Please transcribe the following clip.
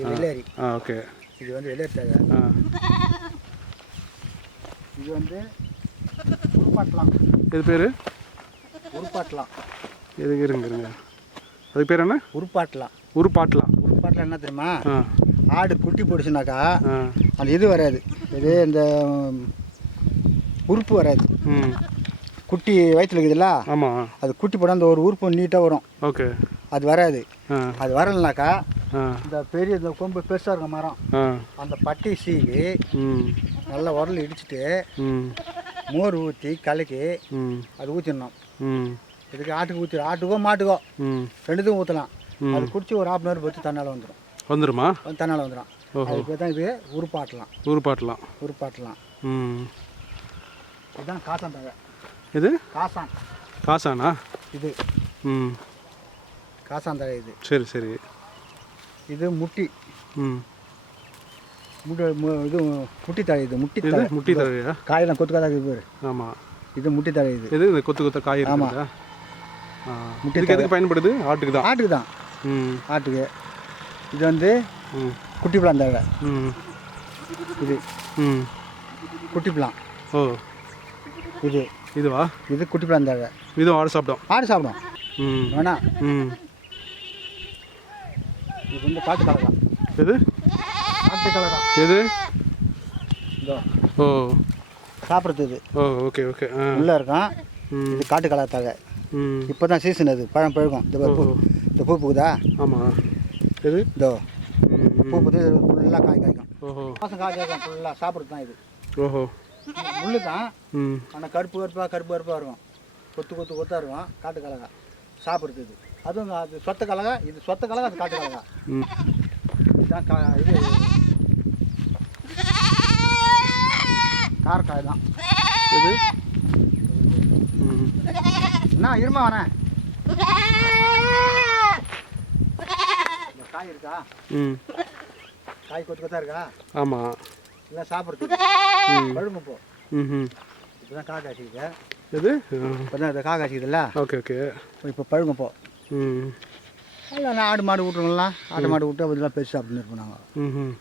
இது வெள்ளேரி. ஆ ஓகே. இது வந்து வெள்ளேரி தழை. ஆ. இது வந்து உருப்பாட்டலாம். இது பேர்? உருப்பாட்டலாம். இது இருங்க இருங்க. அதுக்கு பேர் என்ன? உருப்பாட்டலாம். உருப்பாட்டலாம். உருப்பாட்டலாம் என்ன தெரியுமா? ஆடு குட்டி போடுச்சுனாக்கா அந்த இது வராது. இது இந்த உறுப்பு வராது. ம். குட்டி வயிற்றுல இருக்குதுல்ல? ஆமாம் அது குட்டி போட அந்த ஒரு உறுப்பு நீட்டாக வரும். ஓகே. அது வராது. அது வரலனாக்கா இந்த பெரிய இந்த கொம்பு பெருசாக இருக்க மரம். அந்த பட்டி சீவி நல்லா உரல் இடிச்சிட்டு மோர் ஊற்றி கலக்கி அது ஊற்றிடணும் இதுக்கு ஆட்டுக்கு ஊற்றி ஆட்டுக்கோ மாட்டுக்கோ. ரெண்டுத்துக்கும் ஊற்றலாம். அது குடிச்சு ஒரு ஹாஃப் அன் ஹவர் பற்றி தன்னால் வந்துடும் வந்துருமா? வந்து தன்னால் வந்துடும். அதுக்கு தான் இது உருப்பாட்டலாம். உருப்பாட்டலாம். உருப்பாட்டலாம். ம். இதுதான் காசான் தழை. இது காசான். காசானா? இது. ம். காசான் இது. சரி சரி. இது முட்டி. ம். முட்டு இது முட்டி தழை இது முட்டி தழை. முட்டி தழையா? காயெல்லாம் கொத்து காதாக இருக்குது பாரு. ஆமாம் இது முட்டி தழை இது இது இந்த கொத்து கொத்த காய் இருக்குதா? ஆ. முட்டை எதுக்கு பயன்படுது? ஆட்டுக்கு தான். ஆட்டுக்கு தான். ம். ஆட்டுக்கு. இது வந்து குட்டி பிளான் தழை. ம். இது. ம். குட்டி பிளான் ஓ. இது. இதுவா? இது குட்டி பிளான் தழை. இதுவும் ஆடு சாப்பிட்டோம் ஆடு சாப்பிடும். ம். வேணா ம். இது வந்து காட்டு கலகா எது? காட்டு கலகா எது? இதோ. ஓ. சாப்பிட்றது இது. ஓ ஓகே ஓகே. உள்ளே இருக்கும் இது காட்டு கலகா தழை. ம். இப்போ தான் சீசன் அது பழம் பழுக்கும். இந்த பூ. இந்த பூ பூக்குதா ஆமாம் எது? இதோ. பூ. பூத்து ஃபுல்லாக காய் காய்க்கும். ஓஹோ மாதம் காய் காய்க்கும் ஃபுல்லாக சாப்பிட்றது தான் இது. ஓஹோ முள்ளு தான் ம். ஆனால் கருப்பு கருப்பாக கருப்பு கருப்பாக இருக்கும் கொத்து கொத்து கொத்தாக இருக்கும் காட்டு கலகா சாப்பிட்றது இது. அதுவும் அது சொத்த கலகா இது சொத்த கலகா அது காட்டு கலகா. ம். இதுதான் கா இது. காரக்காய் தான். ம் என்ன இருமா வரேன் இந்த காய் இருக்கா? ம். காய் கொத்து கொத்தா இருக்கா? ஆமாம் இல்லை சாப்பிட்றதுக்கு. ம். பழுங்க போ. ம் ம் இப்போ தான் காய் காய்ச்சிக்குது. எது? இப்போ தான் இந்த காய் காய்ச்சிக்குதுல்ல? Okay okay. இப்போ பழுங்க போ. நான் ஆடு மாடு விட்ருங்களா ஆடு மாடு விட்டு அதெல்லாம் பெருசு அப்படின்னு இருப்போம் நாங்கள் ம் ம்